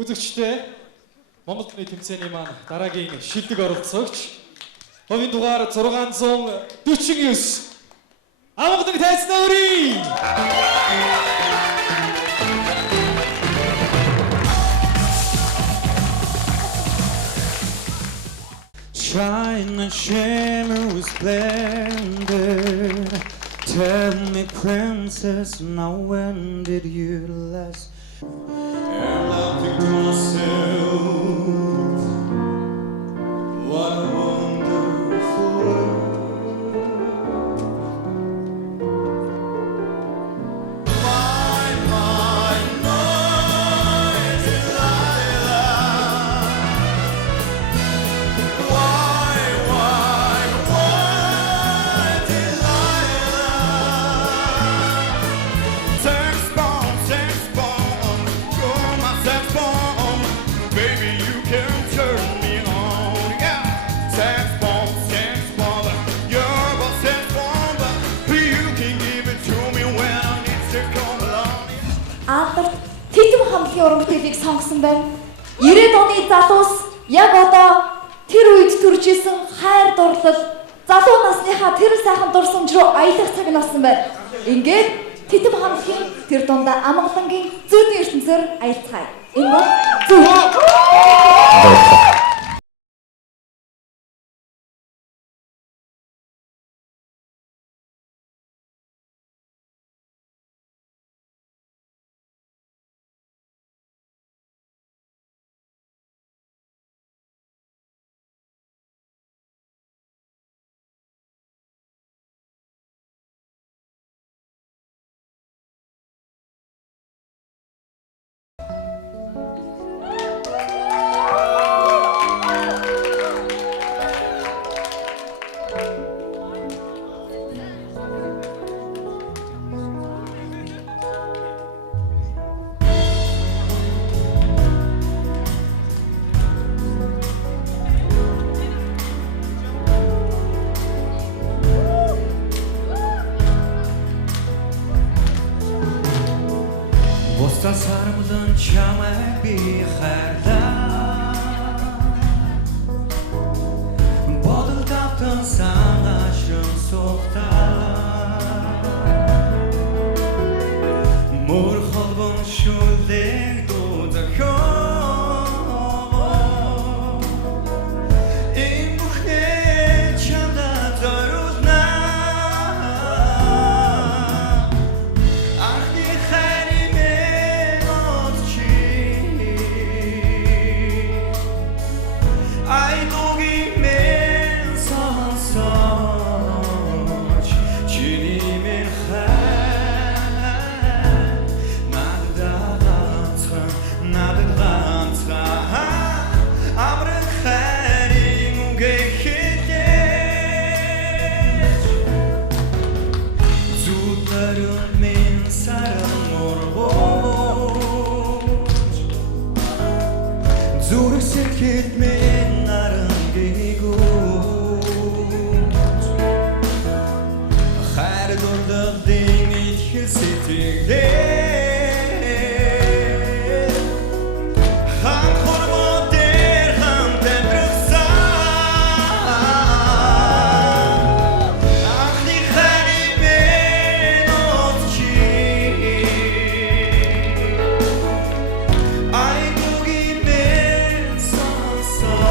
Үзэгчдээ Монгол Төвний тэмцээний маань дараагийн шилдэг оролцогч хувийн дугаар 649 Амгалан тайцнаа өрий. Shine and shimmer with splendor. Tell me, princess, now when did you last? And laughing to myself, what a wonderful world. My Delilah. Why, Delilah? Sex bomb, you're my sex bomb. Baby, you can turn me on, yeah. Sex bomb, you're my sex bomb. You can give it to me when I need to come along. Аадар тэтгэм хамтын уран бүтээлийг сонгосон байна. 90-ад оны залуус яг одоо тэр үед төрж исэн хайр дурлал залуу насныхаа тэр сайхан дурсамж руу аялах цаг нь болсон байна. Ингээд тэтгэм хамтын тэр дундаа Амгалангийн зүйн ертөнцөөр аялцгаая. Энэ бол зүй. Бостан сармдан чамайг би хайрлаа. Бодол тавтан санаашин сухтаа. Мөр холбон шүлдэг дуудахоо. Энэ бүхнээ чамда зориулнаа. Анхны хайрын I don't give me some such Chini Amrın hayrin ugehitgeç Zutlarım min sarın morboç Zuruk sirkit min narın giguç Hayr durda denit hissettikler so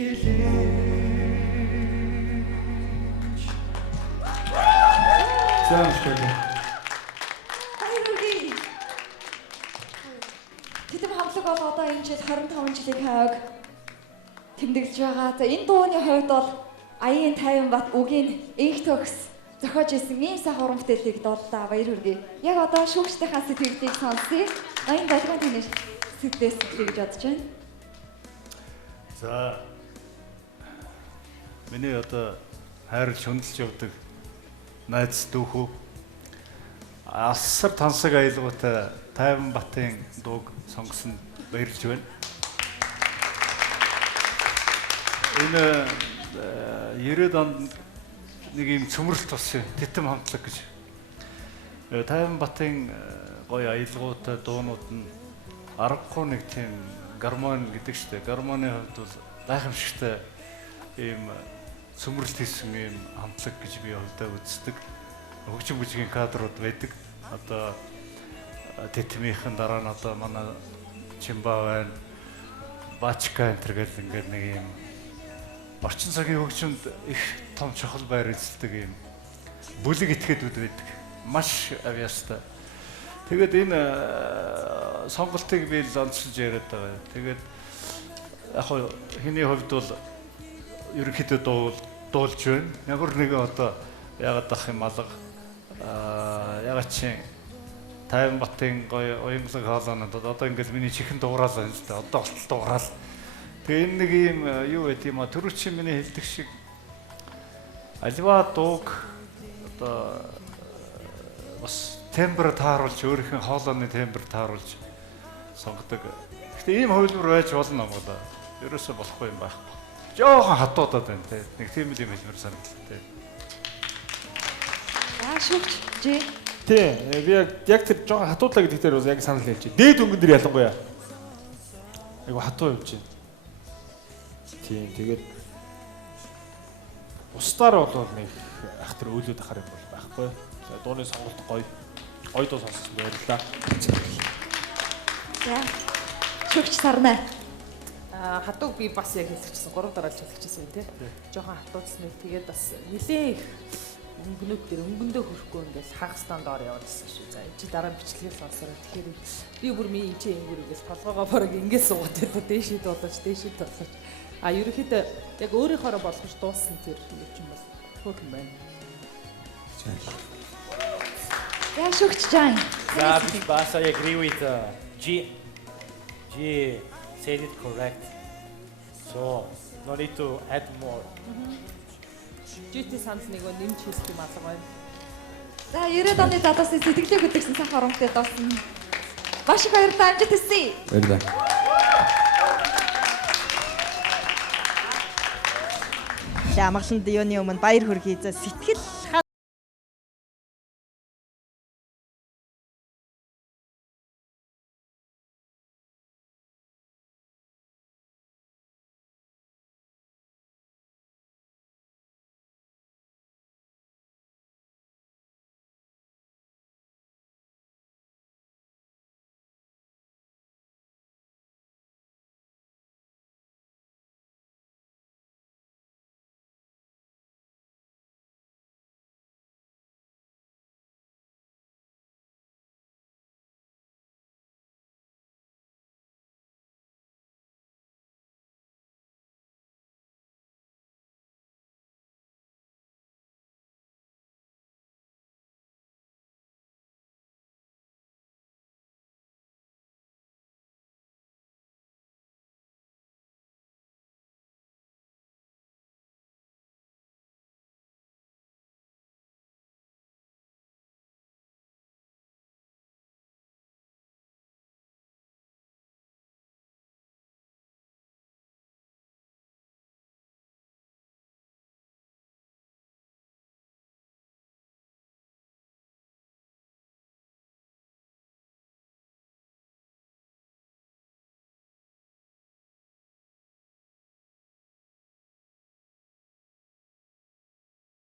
хэлээч. Заамшгүй. Баяр хүргэе. Тэтэм хамтлаг бол одоо энэ жил 25 жилийн хойг тэмдэглэж байгаа. За энэ дууны хувьд бол Аян 50 бат үгийн инх төгс зохиож исэн ийм сайхан уран бүтээлийг дууллаа. Баяр хүргэе. Яг одоо шүүгчдийнхаа сэтгэлийг сонсъё. Аян болгон тэнэш сэтгэлээс гэж бодож байна. За миний одоо хайрлж хөндлөж явдаг найз дүүхүү асар тансаг аялгуутай Тайван Батын дууг сонгосон баярлж байна. Энэ 90-ад онд нэг юм цөмрөлт болсон тэтэм хамтлаг гэж. Тайван Батын гоё аялгуутай дуунууд нь аргагүй нэг тийм гармон гэдэг чтэй. Гармоны хувьд бол гайхамшигтай ийм цөмрөлт хийсэн ийм хамтлаг гэж би хувьдаа үздэг. Хөгжим бүжгийн кадрууд байдаг. Одоо тэтмийнхэн дараа нь одоо манай Чимба байна. Бачка энэ гэл ингээд нэг ийм орчин цагийн хөгжимд их том чухал байр эзэлдэг ийм бүлэг этгээдүүд байдаг. Маш авьяастай. Тэгээд энэ сонголтыг би л онцлж яриад байгаа. Тэгээд яг хоо хэний хувьд бол ерөнхийдөө дуулж байна. Ямар нэгэн одоо яагаад ах юм алга ягаад чи Тайван Батын гоё уянгалаг хаалгаанууд одоо ингээд миний чихэн дуурал байна л да. Одоо болтол дуурал. Тэгээ энэ нэг юм юу байт юм а түрүү чи миний хэлдэг шиг альва дууг одоо бас тембр тааруулж өөрийнх нь хоолойны тембр тааруулж сонгодог. Гэхдээ ийм хувилбар байж болно юм болоо. Ерөөсөө болохгүй юм байхгүй. Жохон хатуудаад байна те. Нэг тийм л юм хэлмээр санагдав те. Шүүгч жи. Тий, би яг тэр жоохон хатуудлаа гэдэг дээр бас яг санал хэлж байна. Дээд өнгөн дээр ялангуяа. Айгу хатуу явж байна. Тийм, тэгээд бусдаар бол нэг ах тэр өөлөд ахаар юм бол байхгүй. За дууны сонголт гоё дуу сонссон баярлалаа. За. Шүүгч Сарна. Хатууг би бас яг хэлчихсэн 3 дараалж хэлчихсэн тий. Жохон хатуудсныг тэгээд бас нэлээ их өнгөнөд дээр өнгөндөө хөрөхгүй ингээс хагастан доор явуулсан шүү. За чи дараа бичлэгийг сонсороо. Тэгэхээр би бүр миний энэ энгүүрээс толгоогоо бараг ингэж суугаад байдаг. Дээшээ дуулаач, дээшээ дуулаач. Ерөнхийдөө яг өөрийнхоороо болгож дууссан тэр юм чинь бас хөөрхөн байна. За шүүгч Жан. But I agree with G. G said it correct. So no need to add more. GT санс нэг нэмж хийх юм алга байна. За 90-ад оны залуусны сэтгэлийг хөдөлгсөн сайхан уран бүтээл доосон. Маш их баярлалаа амжилт хүсье. Баярлалаа. За амгалан дионы өмнө баяр хүргэе. За сэтгэл